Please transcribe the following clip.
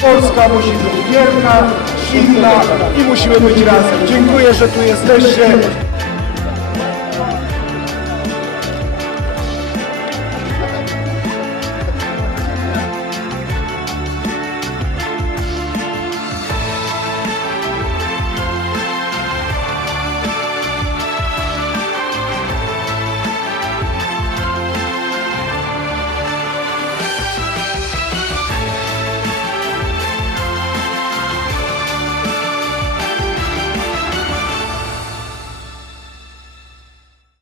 Polska musi być wierna, silna i musimy być razem. Dziękuję, że tu jesteście.